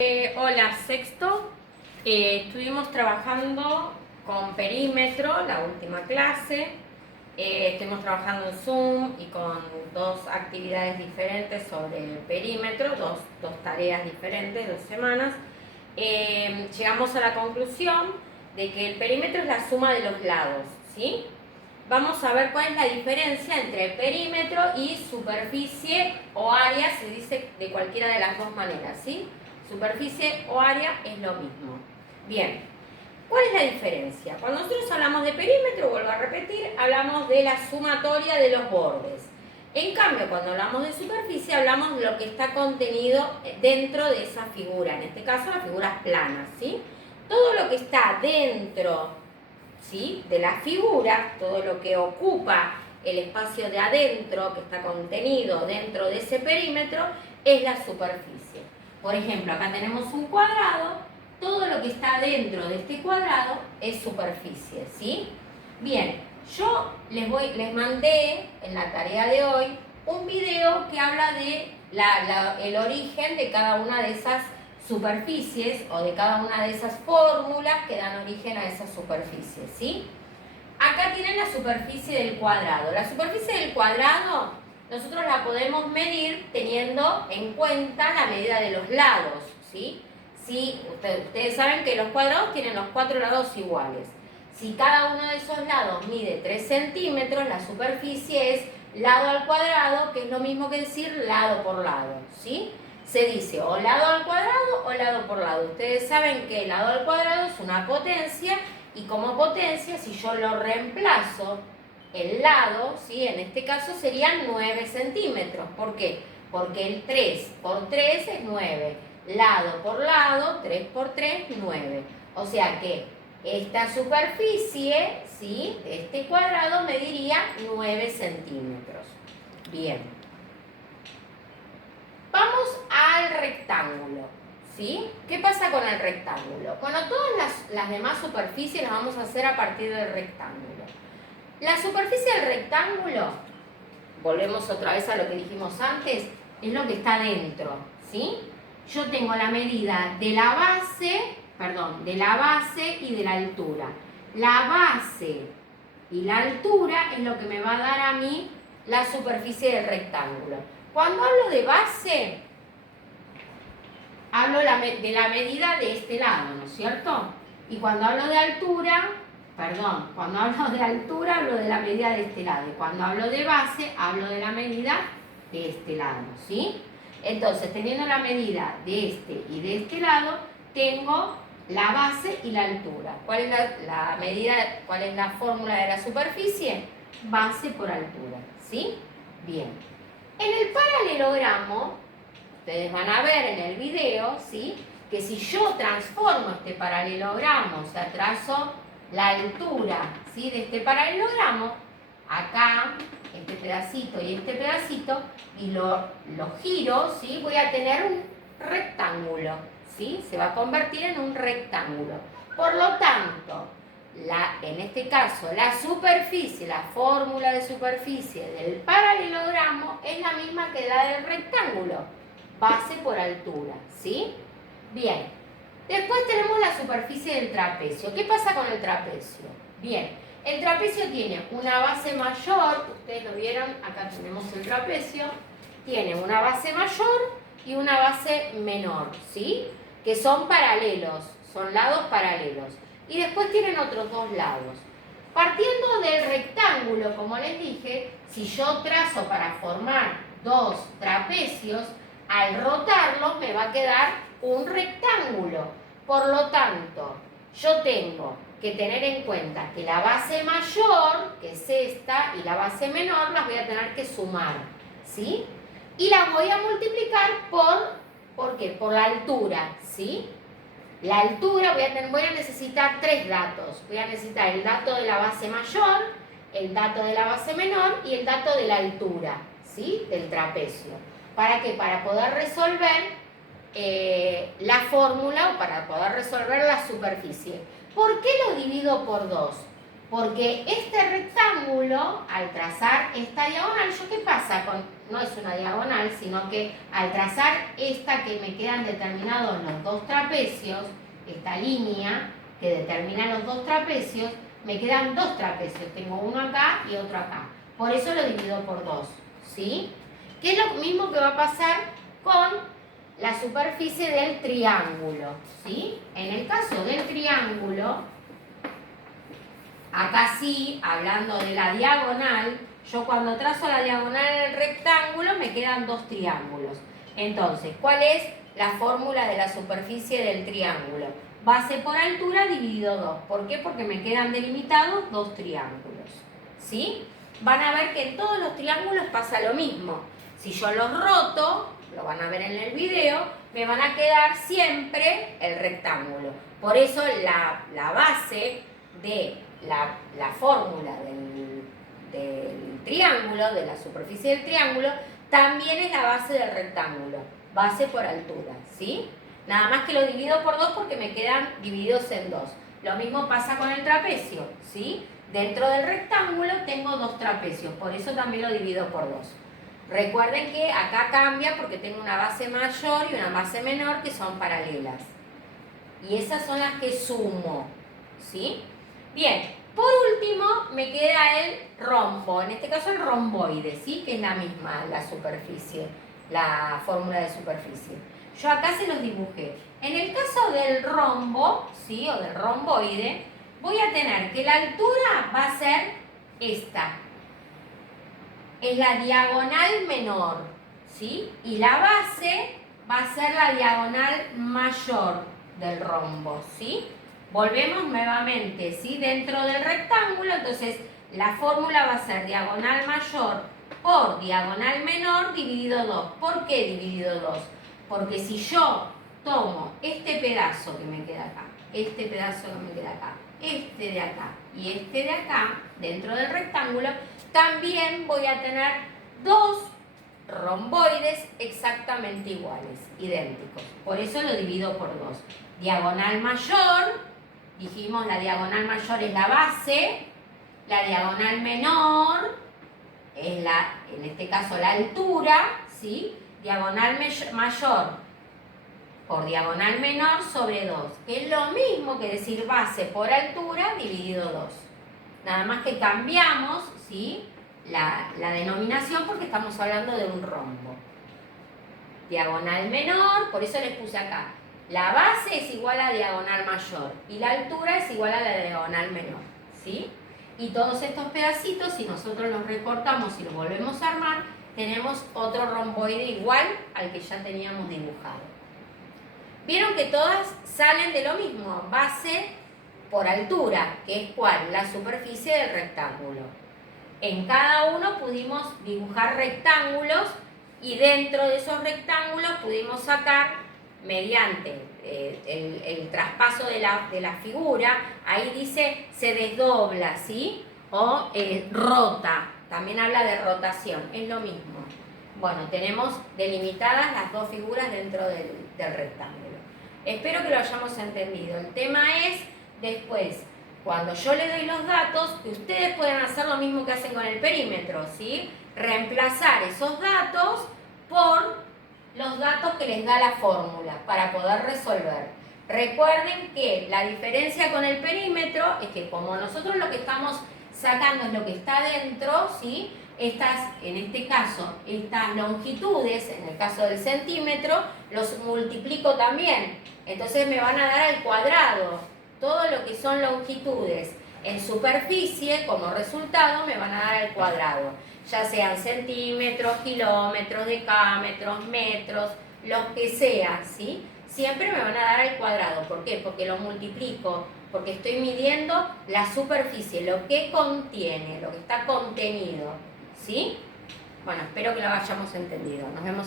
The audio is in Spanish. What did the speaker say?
Hola, sexto. Estuvimos trabajando con perímetro, la última clase. Estuvimos trabajando en Zoom y con dos actividades diferentes sobre el perímetro, dos tareas diferentes, 2 semanas. Llegamos a la conclusión de que el perímetro es la suma de los lados, ¿sí? Vamos a ver cuál es la diferencia entre perímetro y superficie o área, se dice de cualquiera de las dos maneras, ¿sí? Superficie o área es lo mismo. Bien, ¿cuál es la diferencia? Cuando nosotros hablamos de perímetro, vuelvo a repetir, hablamos de la sumatoria de los bordes. En cambio, cuando hablamos de superficie, hablamos de lo que está contenido dentro de esa figura. En este caso, las figuras planas, ¿sí? Todo lo que está dentro, ¿sí?, de la figura, todo lo que ocupa el espacio de adentro, que está contenido dentro de ese perímetro, es la superficie. Por ejemplo, acá tenemos un cuadrado, todo lo que está dentro de este cuadrado es superficie, ¿sí? Bien, yo les mandé en la tarea de hoy un video que habla de el origen de cada una de esas superficies o de cada una de esas fórmulas que dan origen a esas superficies, ¿sí? Acá tienen la superficie del cuadrado. La superficie del cuadrado nosotros la podemos medir teniendo en cuenta la medida de los lados, ¿sí? Si ustedes saben que los cuadrados tienen los 4 lados iguales. Si cada uno de esos lados mide 3 centímetros, la superficie es lado al cuadrado, que es lo mismo que decir lado por lado, ¿sí? Se dice o lado al cuadrado o lado por lado. Ustedes saben que el lado al cuadrado es una potencia y como potencia, si yo lo reemplazo, el lado, ¿sí?, en este caso serían 9 centímetros. ¿Por qué? Porque el 3 por 3 es 9. Lado por lado, 3 por 3, 9. O sea que esta superficie, ¿sí?, de este cuadrado mediría 9 centímetros. Bien. Vamos al rectángulo, ¿sí? ¿Qué pasa con el rectángulo? Bueno, todas las demás superficies las vamos a hacer a partir del rectángulo. La superficie del rectángulo, volvemos otra vez a lo que dijimos antes, es lo que está dentro, ¿sí? Yo tengo la medida de la base y de la altura. La base y la altura es lo que me va a dar a mí la superficie del rectángulo. Cuando hablo de base, hablo de la medida de este lado, ¿no es cierto? Y cuando hablo de altura, hablo de la medida de este lado. Y cuando hablo de base, hablo de la medida de este lado, ¿sí? Entonces, teniendo la medida de este y de este lado, tengo la base y la altura. ¿Cuál es la medida, cuál es la fórmula de la superficie? Base por altura, ¿sí? Bien. En el paralelogramo, ustedes van a ver en el video, ¿sí?, que si yo transformo este paralelogramo, o sea, trazo la altura, ¿sí?, de este paralelogramo, acá, este pedacito y este pedacito, y lo giro, ¿sí?, voy a tener un rectángulo, ¿sí? Se va a convertir en un rectángulo. Por lo tanto, en este caso, la superficie, la fórmula de superficie del paralelogramo es la misma que la del rectángulo, base por altura, ¿sí? Bien, después tenemos la superficie del trapecio. ¿Qué pasa con el trapecio? Bien, el trapecio tiene una base mayor, ustedes lo vieron, acá tenemos el trapecio, tiene una base mayor y una base menor, ¿sí?, que son paralelos, son lados paralelos. Y después tienen otros dos lados. Partiendo del rectángulo, como les dije, si yo trazo para formar dos trapecios, al rotarlos me va a quedar un rectángulo. Por lo tanto, yo tengo que tener en cuenta que la base mayor, que es esta, y la base menor las voy a tener que sumar, ¿sí? Y las voy a multiplicar ¿por qué? Por la altura, ¿sí? La altura voy a necesitar 3 datos. Voy a necesitar el dato de la base mayor, el dato de la base menor y el dato de la altura, ¿sí?, del trapecio. ¿Para qué? Para poder resolver la fórmula o para poder resolver la superficie. ¿Por qué lo divido por 2? Porque este rectángulo, al trazar esta diagonal, ¿qué pasa? no es una diagonal, sino que al trazar esta que me quedan determinados los dos trapecios, esta línea que determina los dos trapecios, me quedan dos trapecios, tengo uno acá y otro acá. Por eso lo divido por 2, ¿sí? Que es lo mismo que va a pasar con la superficie del triángulo, ¿sí? En el caso del triángulo, acá sí, hablando de la diagonal, yo cuando trazo la diagonal en el rectángulo me quedan dos triángulos. Entonces, ¿cuál es la fórmula de la superficie del triángulo? Base por altura dividido 2. ¿Por qué? Porque me quedan delimitados dos triángulos, ¿sí? Van a ver que en todos los triángulos pasa lo mismo. Si yo los roto, lo van a ver en el video, me van a quedar siempre el rectángulo. Por eso la base de la fórmula del triángulo, de la superficie del triángulo, también es la base del rectángulo, base por altura, ¿sí? Nada más que lo divido por 2 porque me quedan divididos en 2. Lo mismo pasa con el trapecio, ¿sí? Dentro del rectángulo tengo dos trapecios, por eso también lo divido por 2. Recuerden que acá cambia porque tengo una base mayor y una base menor que son paralelas. Y esas son las que sumo, ¿sí? Bien, por último me queda el rombo, en este caso el romboide, ¿sí? Que es la misma, la superficie, la fórmula de superficie. Yo acá se los dibujé. En el caso del rombo, ¿sí? O del romboide, voy a tener que la altura va a ser esta. Es la diagonal menor, ¿sí? Y la base va a ser la diagonal mayor del rombo, ¿sí? Volvemos nuevamente, ¿sí? Dentro del rectángulo, entonces la fórmula va a ser diagonal mayor por diagonal menor dividido 2. ¿Por qué dividido 2? Porque si yo tomo este pedazo que me queda acá, este pedazo que me queda acá, este de acá y este de acá, dentro del rectángulo, también voy a tener dos romboides exactamente iguales, idénticos. Por eso lo divido por 2. Diagonal mayor, dijimos la diagonal mayor es la base, la diagonal menor es en este caso la altura, ¿sí? Diagonal mayor por diagonal menor sobre 2, que es lo mismo que decir base por altura dividido 2. Nada más que cambiamos, ¿sí? la denominación porque estamos hablando de un rombo. Diagonal menor, por eso les puse acá. La base es igual a diagonal mayor y la altura es igual a la diagonal menor, ¿sí? Y todos estos pedacitos, si nosotros los recortamos y los volvemos a armar, tenemos otro romboide igual al que ya teníamos dibujado. Vieron que todas salen de lo mismo, base por altura, que es ¿cuál? La superficie del rectángulo. En cada uno pudimos dibujar rectángulos y dentro de esos rectángulos pudimos sacar, mediante el traspaso de la figura, ahí dice se desdobla, ¿sí? O rota, también habla de rotación, es lo mismo. Bueno, tenemos delimitadas las dos figuras dentro del rectángulo. Espero que lo hayamos entendido. El tema es después, cuando yo le doy los datos, que ustedes puedan hacer lo mismo que hacen con el perímetro, ¿sí? Reemplazar esos datos por los datos que les da la fórmula para poder resolver. Recuerden que la diferencia con el perímetro es que como nosotros lo que estamos sacando es lo que está dentro, ¿sí? En este caso, estas longitudes, en el caso del centímetro, los multiplico también. Entonces me van a dar al cuadrado. Todo lo que son longitudes en superficie, como resultado, me van a dar al cuadrado. Ya sean centímetros, kilómetros, decámetros, metros, los que sean, ¿sí? Siempre me van a dar al cuadrado. ¿Por qué? Porque lo multiplico, porque estoy midiendo la superficie, lo que contiene, lo que está contenido, ¿sí? Bueno, espero que lo hayamos entendido. Nos vemos en